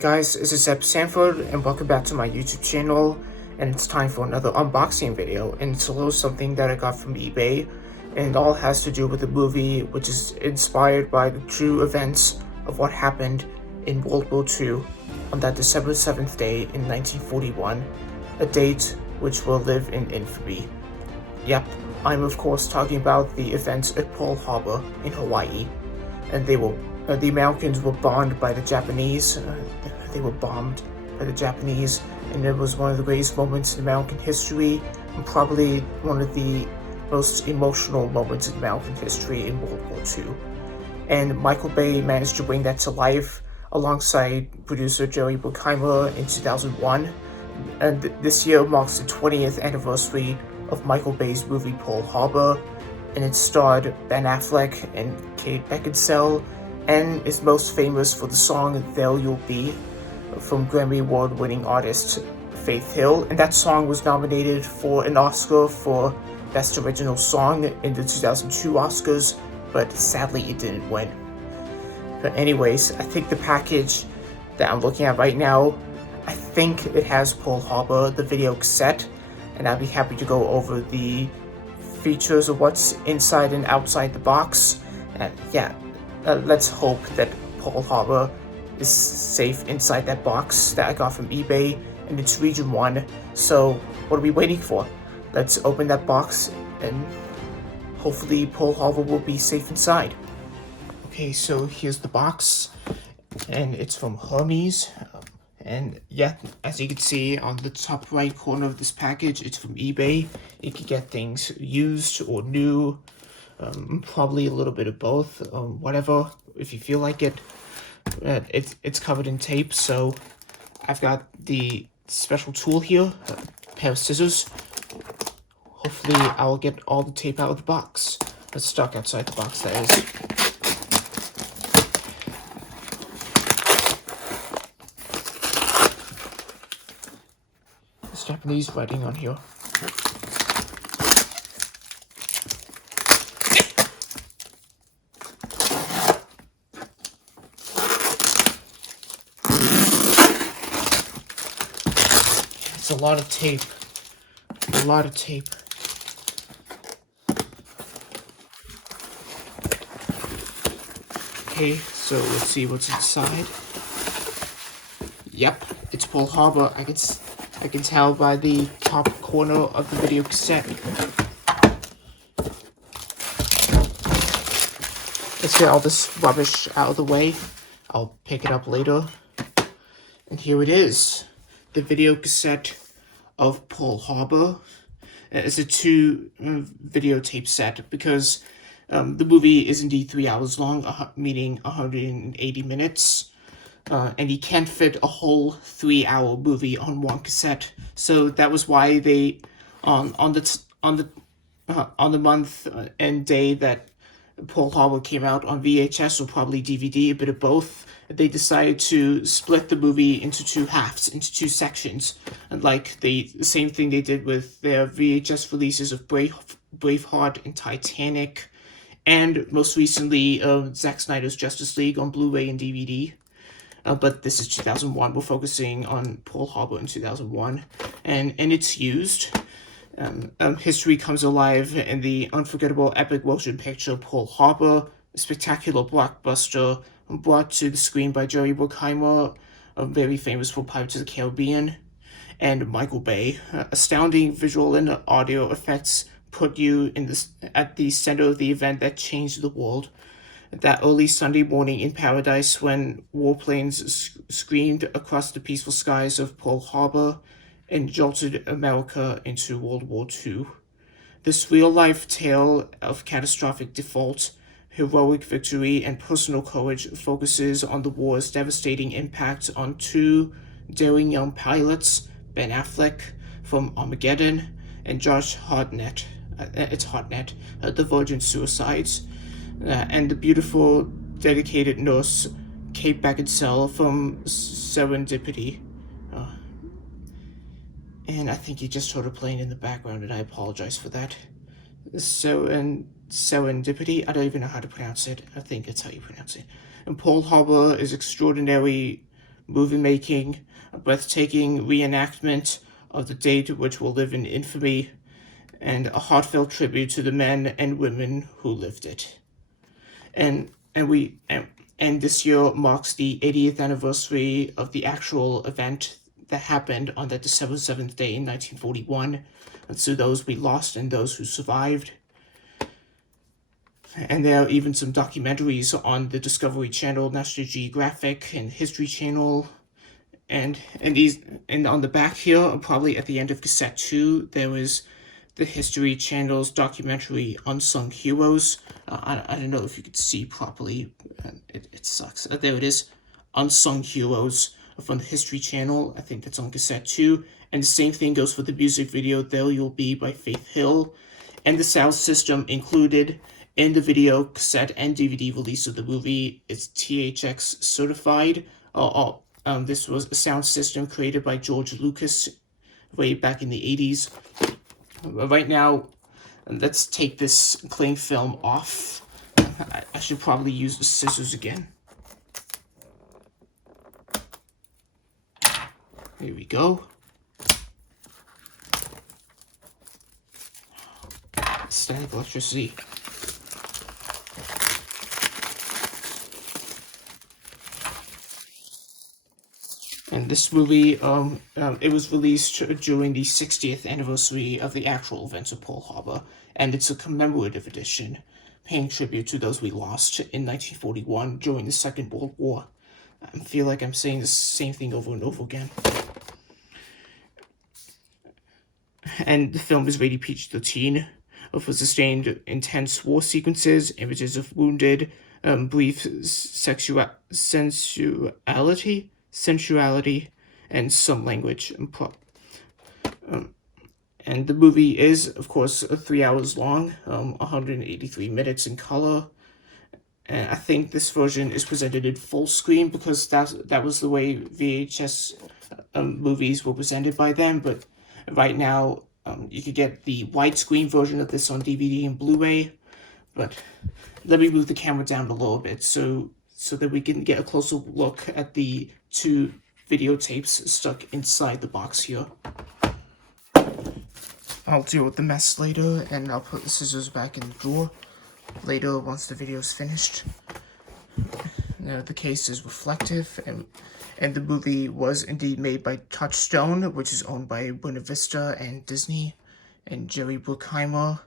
guys, this is Seb Sanford and welcome back to my YouTube channel, and it's time for another unboxing video, and it's a little something that I got from eBay, and it all has to do with the movie which is inspired by the true events of what happened in World War II on that December 7th day in 1941, a date which will live in infamy. Yep, I'm of course talking about the events at Pearl Harbor in Hawaii, and the Americans were bombed by the Japanese. And it was one of the greatest moments in American history, and probably one of the most emotional moments in American history in World War II. And Michael Bay managed to bring that to life alongside producer Jerry Bruckheimer in 2001. And this year marks the 20th anniversary of Michael Bay's movie Pearl Harbor, and it starred Ben Affleck and Kate Beckinsale, and is most famous for the song There You'll Be from Grammy Award-winning artist Faith Hill, and that song was nominated for an Oscar for Best Original Song in the 2002 Oscars, but sadly it didn't win. But anyways, I think the package that I'm looking at right now, I think it has Pearl Harbor, the video cassette, and I'd be happy to go over the features of what's inside and outside the box. And yeah, let's hope that Pearl Harbor is safe inside that box that I got from eBay, and it's region 1. So what are we waiting for? Let's open that box and hopefully Pearl Harbor will be safe inside. Okay, so here's the box, and it's from Hermes. And yeah, as you can see on the top right corner of this package, it's from eBay. You can get things used or new, probably a little bit of both, whatever, if you feel like it. It's covered in tape, so I've got the special tool here, a pair of scissors. Hopefully I'll get all the tape out of the box. It's stuck outside the box, that is. There's Japanese writing on here. It's a lot of tape. A lot of tape. Okay, so let's see what's inside. Yep, it's Pearl Harbor. I can tell by the top corner of the video cassette. Let's get all this rubbish out of the way. I'll pick it up later. And here it is, the video cassette of Pearl Harbor. It's a 2 videotape set because the movie is indeed 3 hours long, meaning 180 minutes. And you can't fit a whole 3-hour movie on one cassette, so that was why they on the month and day that Pearl Harbor came out on VHS, or probably DVD, a bit of both, they decided to split the movie into 2 halves, into 2 sections, and like the same thing they did with their VHS releases of Braveheart and Titanic, and most recently Zack Snyder's Justice League on Blu-ray and DVD. But this is 2001. We're focusing on Pearl Harbor in 2001, and it's used. History comes alive in the unforgettable epic motion picture Pearl Harbor, a spectacular blockbuster brought to the screen by Jerry Bruckheimer, very famous for Pirates of the Caribbean, and Michael Bay. Astounding visual and audio effects put you at the center of the event that changed the world. That early Sunday morning in paradise when warplanes screamed across the peaceful skies of Pearl Harbor and jolted America into World War II. This real-life tale of catastrophic default, heroic victory, and personal courage focuses on the war's devastating impact on 2 daring young pilots, Ben Affleck from Armageddon and Josh Hartnett, the Virgin Suicides, and the beautiful, dedicated nurse Kate Beckinsale from Serendipity. And I think you just heard a plane in the background, and I apologize for that. Serendipity? I don't even know how to pronounce it. I think that's how you pronounce it. And Pearl Harbor is extraordinary movie making, a breathtaking reenactment of the date which will live in infamy, and a heartfelt tribute to the men and women who lived it. And this year marks the 80th anniversary of the actual event that happened on that December 7th day in 1941. And to those we lost and those who survived. And there are even some documentaries on the Discovery Channel, National Geographic, and History Channel. And on the back here, probably at the end of cassette 2, there was the History Channel's documentary Unsung Heroes. I don't know if you could see properly. It sucks. There it is. Unsung Heroes from the History Channel. I think that's on cassette 2. And the same thing goes for the music video There You'll Be by Faith Hill. And the sound system included in the video cassette and DVD release of the movie is THX certified. This was a sound system created by George Lucas way back in the 80s. Right now, let's take this cling film off. I should probably use the scissors again. Here we go. Static electricity. And this movie, it was released during the 60th anniversary of the actual events of Pearl Harbor, and it's a commemorative edition, paying tribute to those we lost in 1941 during the Second World War. I feel like I'm saying the same thing over and over again. And the film is rated PG-13, for sustained intense war sequences, images of wounded, brief sensuality, and some language and plot. And the movie is, of course, 3 hours long, 183 minutes in color. And I think this version is presented in full screen because that was the way VHS movies were presented by them. But right now, you could get the widescreen version of this on DVD and Blu-ray. But let me move the camera down a little bit so that we can get a closer look at the 2 videotapes stuck inside the box here. I'll deal with the mess later, and I'll put the scissors back in the drawer later once the video is finished. Now, the case is reflective, and the movie was indeed made by Touchstone, which is owned by Buena Vista and Disney, and Jerry Bruckheimer,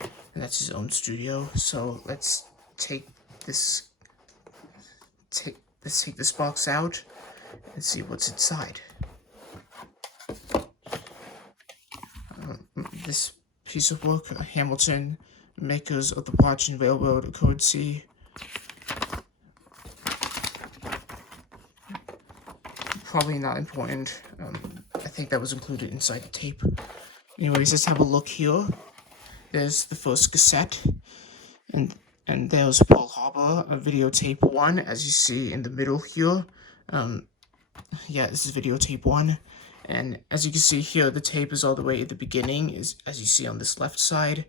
and that's his own studio. So let's take this box out and see what's inside. This piece of work, Hamilton, makers of the Watch and Railroad currency. Probably not important. I think that was included inside the tape. Anyways, let's have a look here. There's the first cassette, and there's Pearl Harbor, videotape 1, as you see in the middle here. Yeah, this is videotape 1. And as you can see here, the tape is all the way at the beginning, as you see on this left side.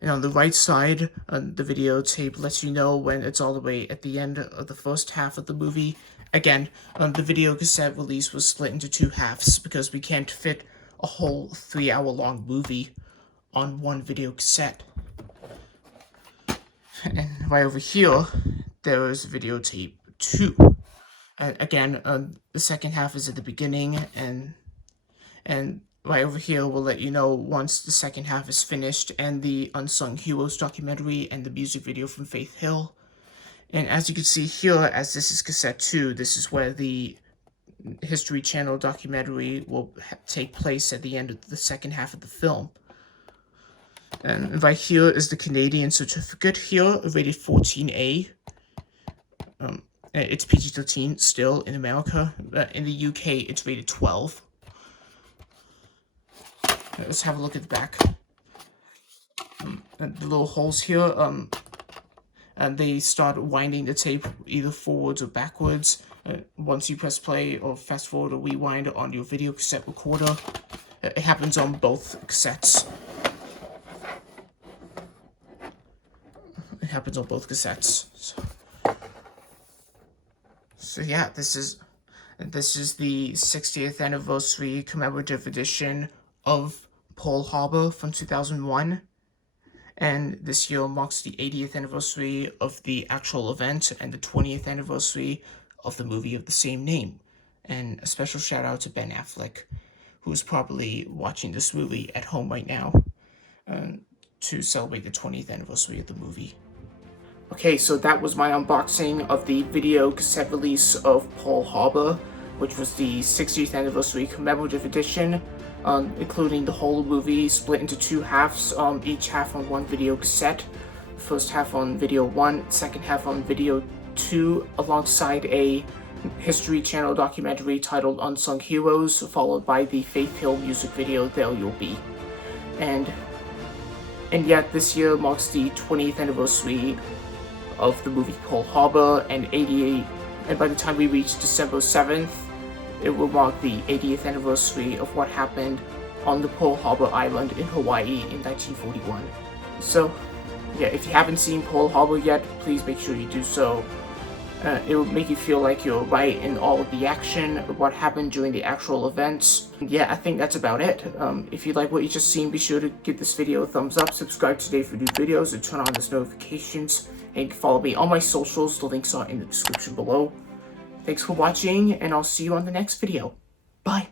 And on the right side, the videotape lets you know when it's all the way at the end of the first half of the movie. Again, the video cassette release was split into 2 halves because we can't fit a whole 3-hour-long movie on one video cassette. And right over here, there is videotape 2. And again, the second half is at the beginning, and right over here will let you know once the second half is finished, and the Unsung Heroes documentary and the music video from Faith Hill. And as you can see here, as this is cassette 2, this is where the History Channel documentary will take place at the end of the second half of the film. And right here is the Canadian certificate here, rated 14A. It's PG-13 still in America. In the UK, it's rated 12. Let's have a look at the back. The little holes here, and they start winding the tape either forwards or backwards. Once you press play or fast forward or rewind on your video cassette recorder. It happens on both cassettes. It happens on both cassettes. So yeah, this is This is the 60th anniversary commemorative edition of Pearl Harbor from 2001. And this year marks the 80th anniversary of the actual event and the 20th anniversary of the movie of the same name. And a special shout out to Ben Affleck, who's probably watching this movie at home right now to celebrate the 20th anniversary of the movie. Okay, so that was my unboxing of the video cassette release of Pearl Harbor, which was the 60th anniversary commemorative edition, including the whole movie split into two halves, each half on one video cassette. First half on video 1, second half on video 2, alongside a History Channel documentary titled Unsung Heroes, followed by the Faith Hill music video There You'll Be. And yet this year marks the 20th anniversary of the movie Pearl Harbor, and by the time we reach December 7th, it will mark the 80th anniversary of what happened on the Pearl Harbor Island in Hawaii in 1941. So, yeah, if you haven't seen Pearl Harbor yet, please make sure you do so. It will make you feel like you're right in all of the action, what happened during the actual events. Yeah, I think that's about it. If you like what you just seen, be sure to give this video a thumbs up, subscribe today for new videos, and turn on those notifications. And you can follow me on my socials, the links are in the description below. Thanks for watching, and I'll see you on the next video. Bye!